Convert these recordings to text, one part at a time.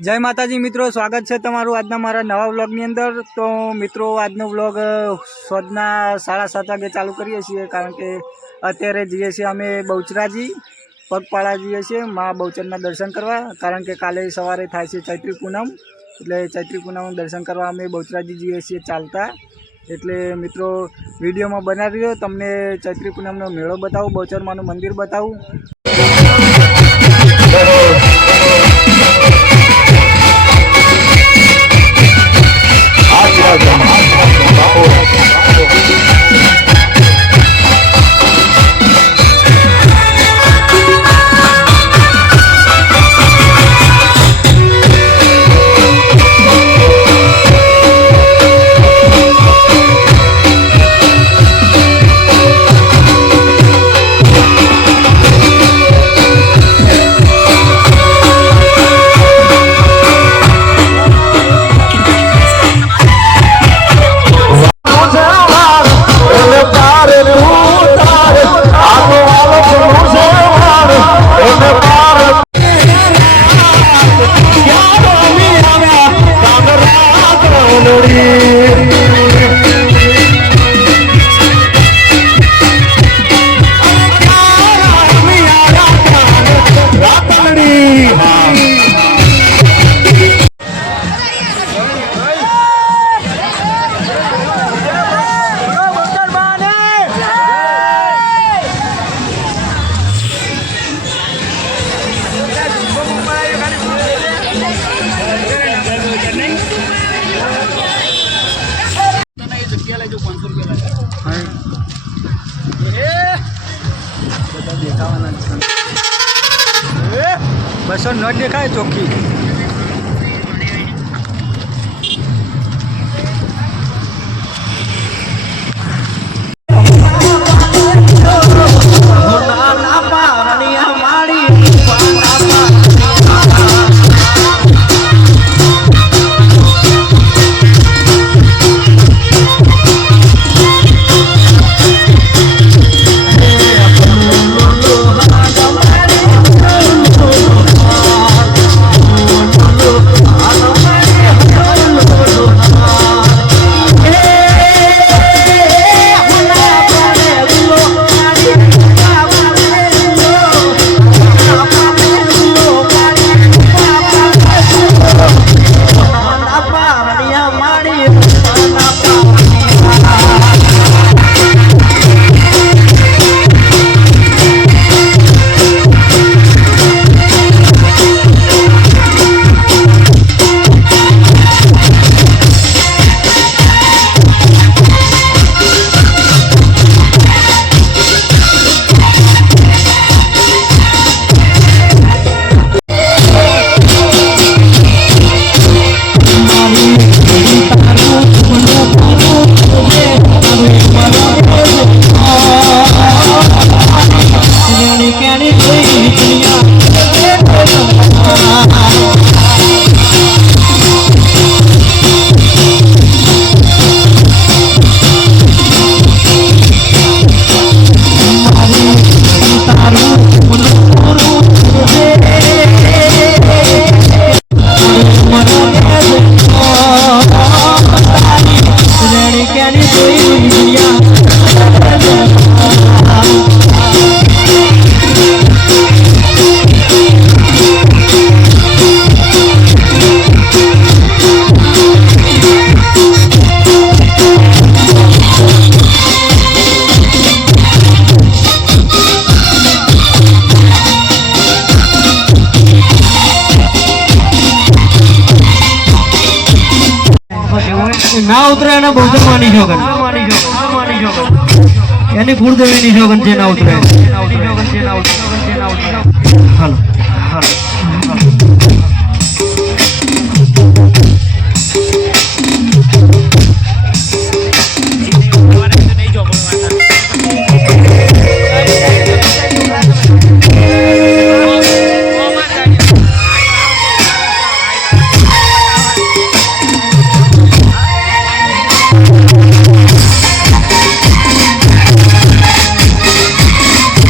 जय माताजी मित्रों, स्वागत है तमारू आज मारा नवा व्लॉगनी अंदर। तो मित्रों आजनो व्लॉग सोजना 7:30 वागे चालू करीए छीए, कारण के अत्यारे जीए छीए अमे बहुचराजी पगपाळा जीए छीए माँ बहुचरना दर्शन करवा। कारण के काले सवारे थाय छे चैत्री पूनम, एटले चैत्री पूनम दर्शन करवा अमे बहुचराजी जीए छीए चालता। एटले मित्रों विडियो में बना रह्यो, तमने चैत्री पूनमनो मेळो बतावुं, बहुचर मानुं मंदिर बतावुं। बस नोट देखाय चौकी ना उतरे ना बहुचर मानी जोगन यानी कुलदेवी नी जोगन जे ना उतरे हेलो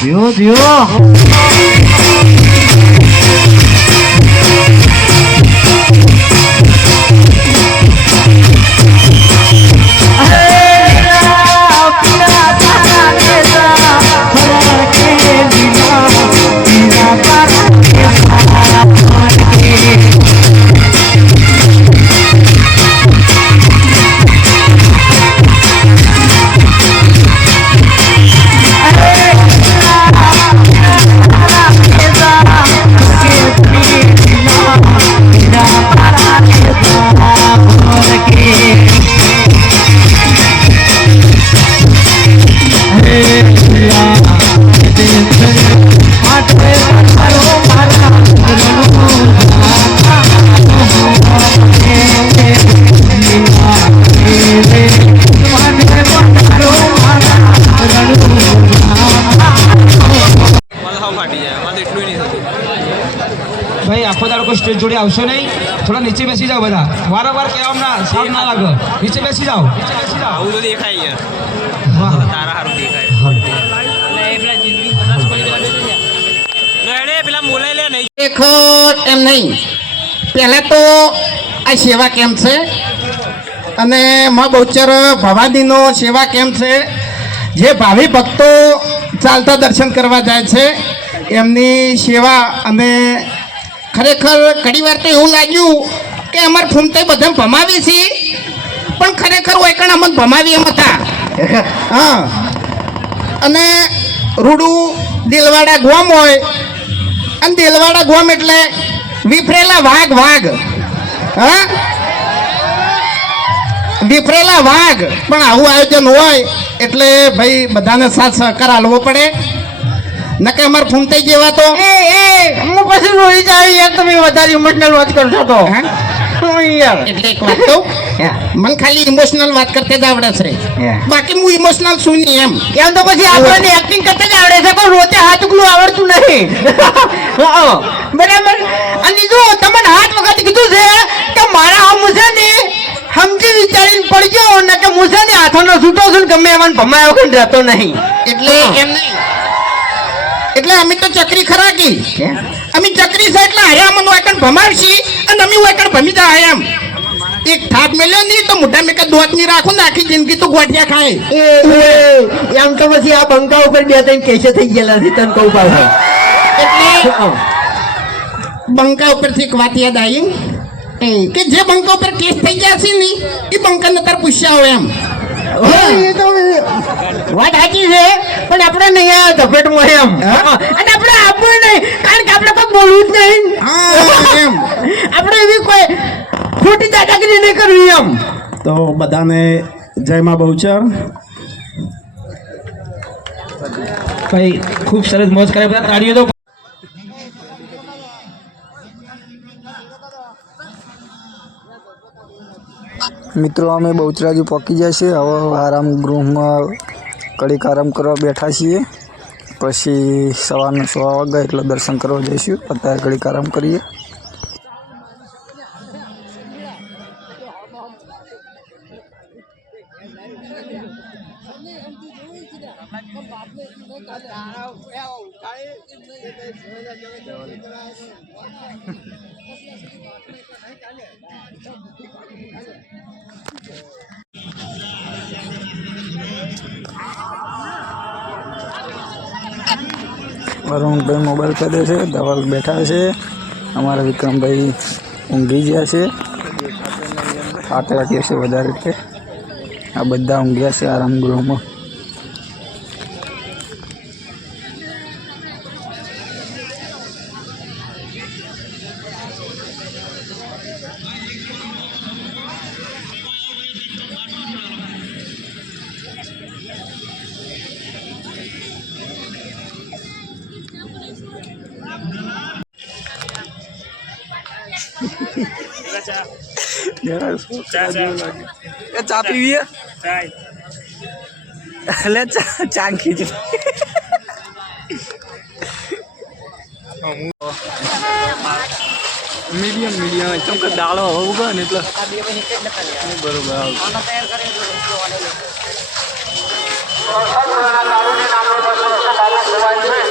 જીઓ જીઓ ભાઈ આખો દાડો કોઈ સ્ટેજ જોડે આવશો નહીં, થોડા નીચે બેસી જાઓ બધા, વારંવાર કહેવામાં સાફ ના લાગે, નીચે બેસી જાઓ. આવું તો દેખાય યાર, હા તારા હારું દેખાય. પેલા બોલાય લે નહીં એમ નહીં. પહેલાં તો આ સેવા કેમ્પ છે અને મા બહુચર ભવાનીનો સેવા કેમ્પ છે. જે ભાવિ ભક્તો ચાલતા દર્શન કરવા જાય છે એમની સેવા. અને ખરેખર ઘણી વાર તો એવું લાગ્યું કે અમારે ફૂમતાઈ બધા ભમાવી છે, પણ ખરેખર ઓયકણ અમને ભમાવી એમ હતા. હા, અને રૂડું દિલવાડા ગોમ હોય, અને દિલવાડા ગોમ એટલે વિફરેલા વાઘ. હા, વિફરેલા વાઘ. પણ આવું આયોજન હોય એટલે ભાઈ બધાને સાથ સહકાર આલવો પડે. નકે અમારે ફૂમતાઈ જેવા તો હું પછી રોઈ જાય યાર, તમે વધારે ઇમોશનલ વાત કરશો તો. એટલે એક વાત કહું, મને ખાલી ઇમોશનલ વાત કરતે જ આવડે છે, બાકી હું ઇમોશનલ છું નહીં એમ તો પછી આપણને એક્ટિંગ કરતે જ આવડે છે, પણ રોતે હાથ ઉકલું આવડતું નહીં. બરાબર. અને જો તમને હાથ વખત કીધું છે કે મારા આમ છે ને સમજી વિચારીને પડજો, ને કે હું છે ને હાથોનો છૂટો છું, ગમે એમાં ભમાયો વખત રહેતો નહીં. એટલે એમ નહીં, એટલે અમે તો ચક્રી ખરાકી, અમે ચક્રી છે એટલે હારે અમને વાકણ ભમાવશી અને અમે વાકણ ભમી જાય એમ. એક થાપ મેલ્યો નહીં તો મોટા મેં દોત ની રાખું ને આખી જિંદગી તો ગોઠિયા ખાય. એમ તો પછી આ બંકા ઉપર બે ત્રણ કેસે થઈ ગયેલા છે, તને કહું પાછા. એટલે બંકા ઉપરથી એક વાત યાદ આવી કે જે બંકા ઉપર કેસ થઈ ગયા છે ને એ બંકા ને તાર પૂછ્યા હોય એમ. એ તો વાત સાચી છે, પણ આપણે નહીં આ ઝપેટમાં એમ, અને આપણે આપવું નહીં, કારણ કે આપણે કોઈ બોલવું જ નહીં. એમ આપણે એવી કોઈ ખોટી દાદાગીરી નહીં કરવી એમ. તો બધાને જય માં બહુચર. ભાઈ ખૂબ સરસ મોજ કરે, બધા તાળીઓ તો. મિત્રો અમે બહુચરાજી પહોંચી જાય છે. હવે આરામ ગૃહમાં કડીક આરામ કરવા બેઠા છીએ. પછી સવારના 6 વાગે એટલે દર્શન કરવા જઈશું. અત્યારે કડીક આરામ કરીએ. વરુણભાઈ મોબાઈલ કરે છે, ધવલ બેઠા છે, અમારા વિક્રમભાઈ ઊંઘી ગયા છે. હાથ રાખીએ છે વધારે એટલે આ બધા ઊંઘ્યા છે આરામ ગૃહમાં. ચા પીવી એટલે ચા ખીચડી મીડિયમ એકદમ કે દાળો હોવું ગયો ને એટલે બરોબર આવશે.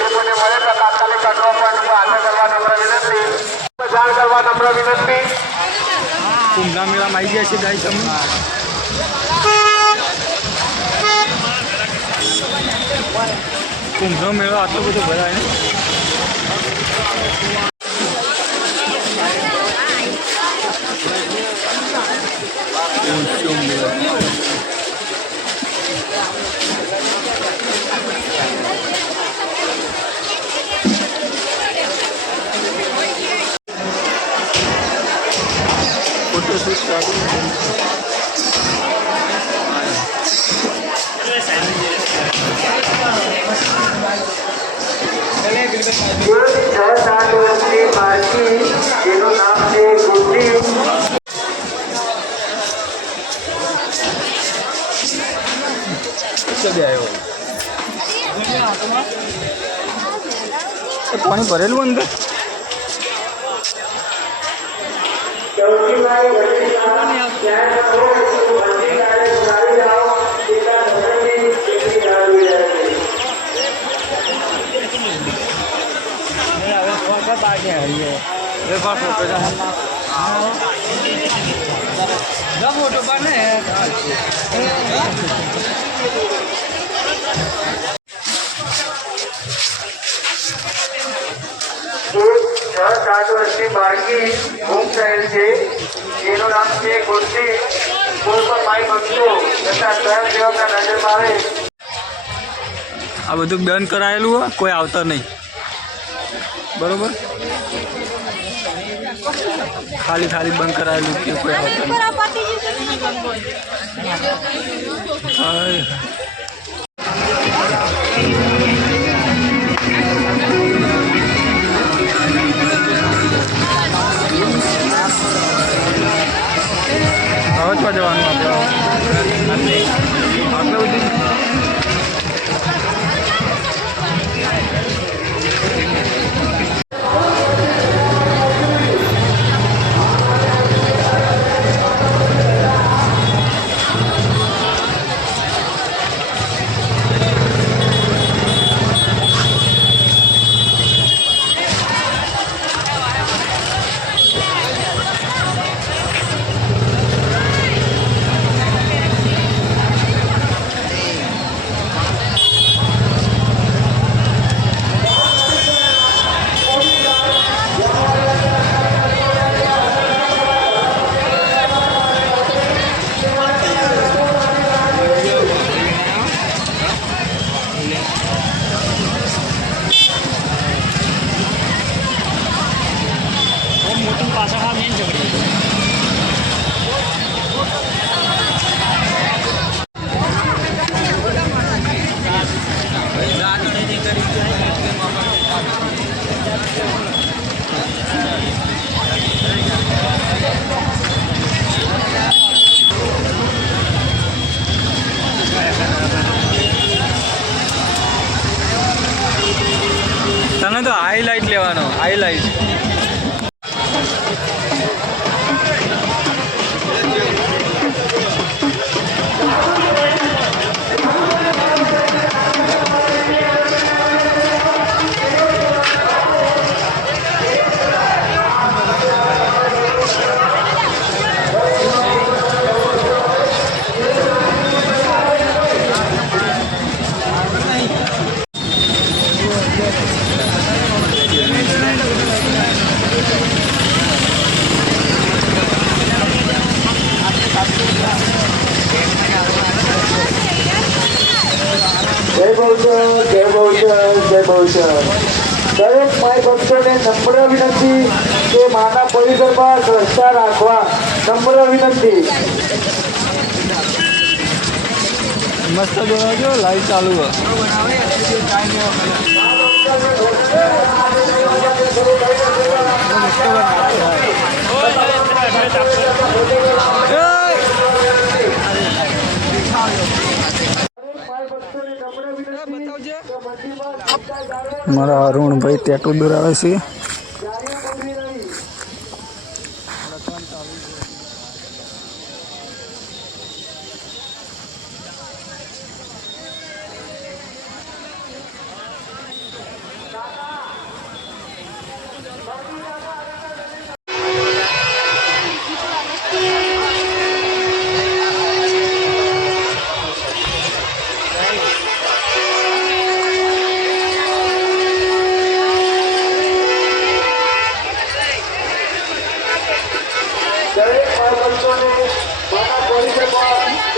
દાન કરવા નમ્ર વિનંતી. કુંભના મેળામાં આવી ગયા છે ગાઈસ અમે. કુંભનો મેળો આટલો બધો ભરાય ને. ફોટોશૂટ ચાલુ. જેનું નામ છે ગુરદીપ. પાણી ભરેલું અંદર. છ સાત વર્ષની બાળકી ગુમ થયેલ છે. જેનું નામ છે ગુરદીપ. કોઈ પણ માઈ ભક્તો તથા સ્વયંસેવકના નજરમાં આવે. આ બધું બંધ કરાયેલું હોય, કોઈ આવતા નહીં. બરોબર, ખાલી ખાલી બંધ કરાયેલું કે કોઈ આવતા નહીં. હાય. હવે જવાનું આપણે આટલું બધું. તને તો હાઈલાઇટ લેવાનો, હાઈલાઇટ. જય બહુચર, જય બહુચર, જય બહુચર. દરેક માય ભક્તોને નમ્ર વિનંતી કે માના પરિસરમાં સ્વચ્છતા રાખવા. નમ્ર વિનંતી. મસ્ત બનાવજો, લાઈટ ચાલુ હોય. મારા અરુણભાઈ ટેટુ દોરાવે છે.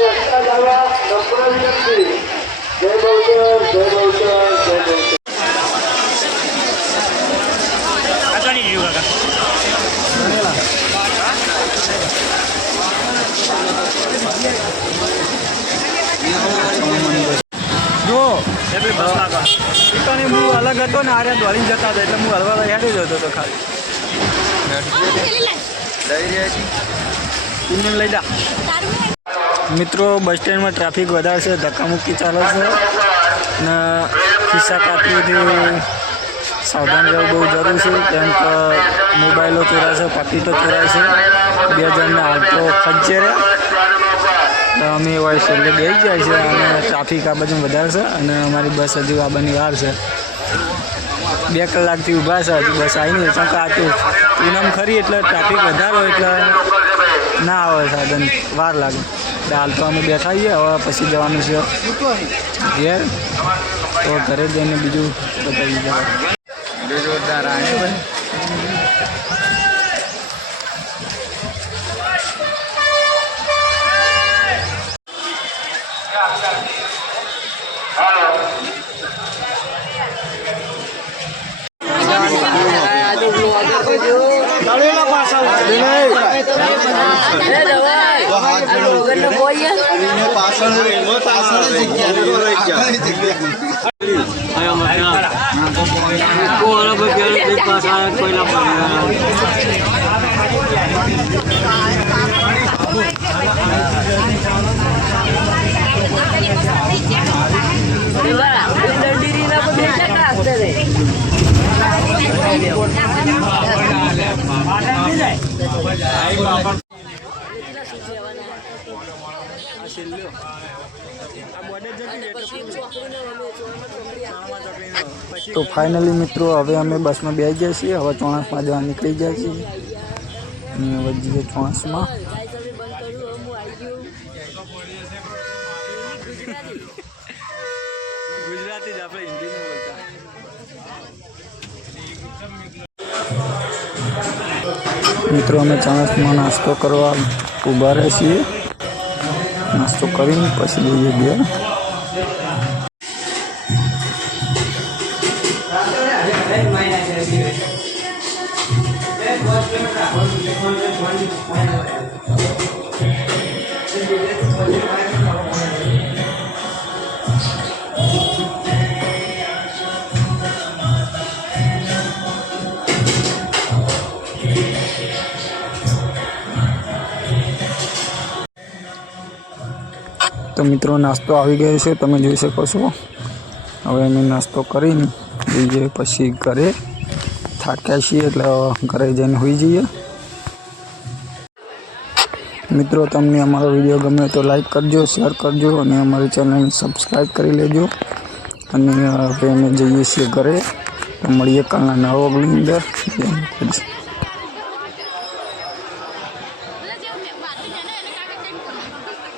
જો હું અલગ હતો ને આરે દોડીને જતા હતા એટલે હું હલવા હેડી જતો હતો ખાલી લઈ જા. મિત્રો બસ સ્ટેન્ડમાં ટ્રાફિક વધારે છે, ધક્કામુક્કી ચાલે છે ને ખિસ્સા કાપીથી સાવધાન રહેવું બહુ જરૂર છે, કેમ કે મોબાઈલો ચોરાશે, પાકીટો ચોરાશે. 2 જણને હાલ તો ખંચે રહ્યા અમે હોય છેલ્લે બેસી જાય છે અને ટ્રાફિક આ બાજુ વધારે છે અને અમારી બસ હજુ આવવાની વાર છે. 2 કલાકથી ઊભા છે, હજુ બસ આવી નહીં. કારણ કે આ તો પૂનમ ખરી એટલે ટ્રાફિક વધારે હોય એટલે ના આવે સાધન, વાર લાગે. એટલે હાલ તો અમે બેઠા છીએ, હવે પછી જવાનું છે ઘેર. તો ઘરે જઈને બીજું બતાવી જવા. જોરદાર આને ભાઈ તો ફાઇનલી મિત્રો હવે અમે બસમાં બેસી ગયા છીએ. હવે ચોણાસમાં જવા નીકળી ગયા છીએ અને હવે જઈએ ચોણાસમાં. ગુજરાતી જ આપણે હિન્દી નહીં બોલતા. મિત્રો અમે ચોણાસમાં નાસ્તો કરવા ઊભા રહે છીએ. નાસ્તો કરીને પછી જઈએ ઘેર. તો મિત્રો નાસ્તો આવી ગયો છે, તમે જોઈ શકો છો. હવે અમે નાસ્તો કરીને જઈએ પછી ઘરે. થાક્યા છીએ એટલે ઘરે જઈને હોઈ જઈએ. મિત્રો તમને અમારો વિડીયો ગમે તો લાઈક કરજો, શેર કરજો અને અમારી ચેનલને સબસ્ક્રાઈબ કરી લેજો. અને હવે અમે જઈએ છીએ ઘરે. તો મળીએ કાલના નવા વ્લોગની અંદર.